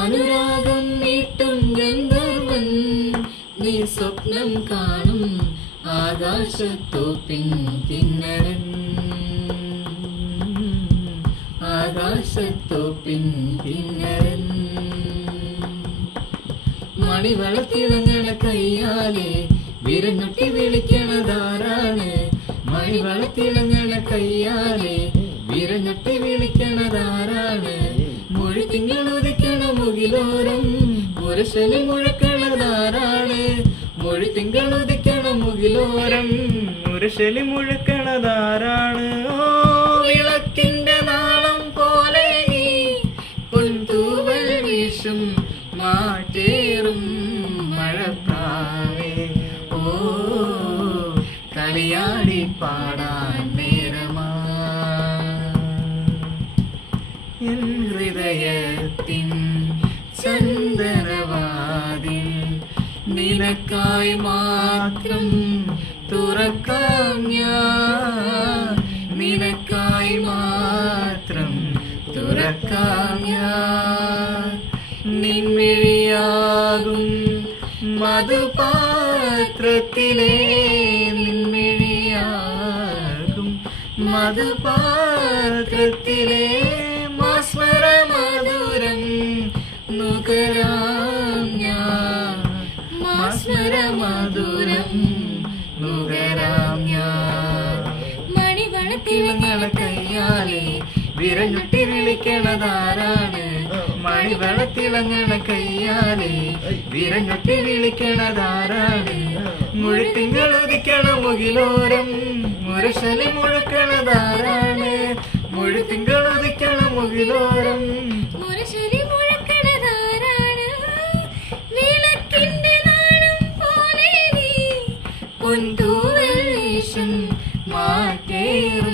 അനുരാഗം നീട്ടും ഗന്ധർവൻ. നീ സ്വപ്നം കാണും ആകാശത്തോപ്പിൻ കിന്നരൻ ആകാശത്തോപ്പിൻ കിന്നരൻ മണിവളത്തിളങ്ങണ കയ്യാലെ വിരങ്ങട്ടി വിളിക്കണതാരാണ്? മണിവളത്തിളങ്ങണ കയ്യാലെ വിരഞ്ഞൊട്ടി മുകിലോരം മുരശലി മുഴക്കണതാരാണ് മൊഴി തിങ്കളുദിക്കണം മുകിലോരം. മുരശലി മുഴക്കണതാരാണ് ഓ വിളക്കിന്റെ നാളം പോലെ പൊൻതൂവൽ വീശും മാറ്റേറും മഴപ്രാവേ. ഓ കളിയാടി പാടാൻ നേരമാ. എൻ ഹൃദയത്തിൻ നിനക്കായി മാത്രം തുറക്കാം ഞാൻ. നിനക്കായി മാത്രം തുറക്കാം ഞാൻ. നിൻമിഴിയാകും മധുപാത്രത്തിലെ നിൻമിഴിയാകും മധുപാത്രത്തിലെ മധുരം നുകരാം ഞാൻ. മണിവളത്തിളങ്ങണ കയ്യാലെ വിരങ്ങട്ടി വിളിക്കണതാരാണ് മണിവളത്തിളങ്ങണ കയ്യാലെ വിരഞ്ഞൊട്ടി വിളിക്കണതാരാണ് മുഴുത്തിങ്കൾ ഉദിക്കണ മുകിലോരം മുരശലി മുഴക്കണതാരാണ്? മുഴുത്തിങ്കൾ മാറ്റേറും മഴപ്രാവേ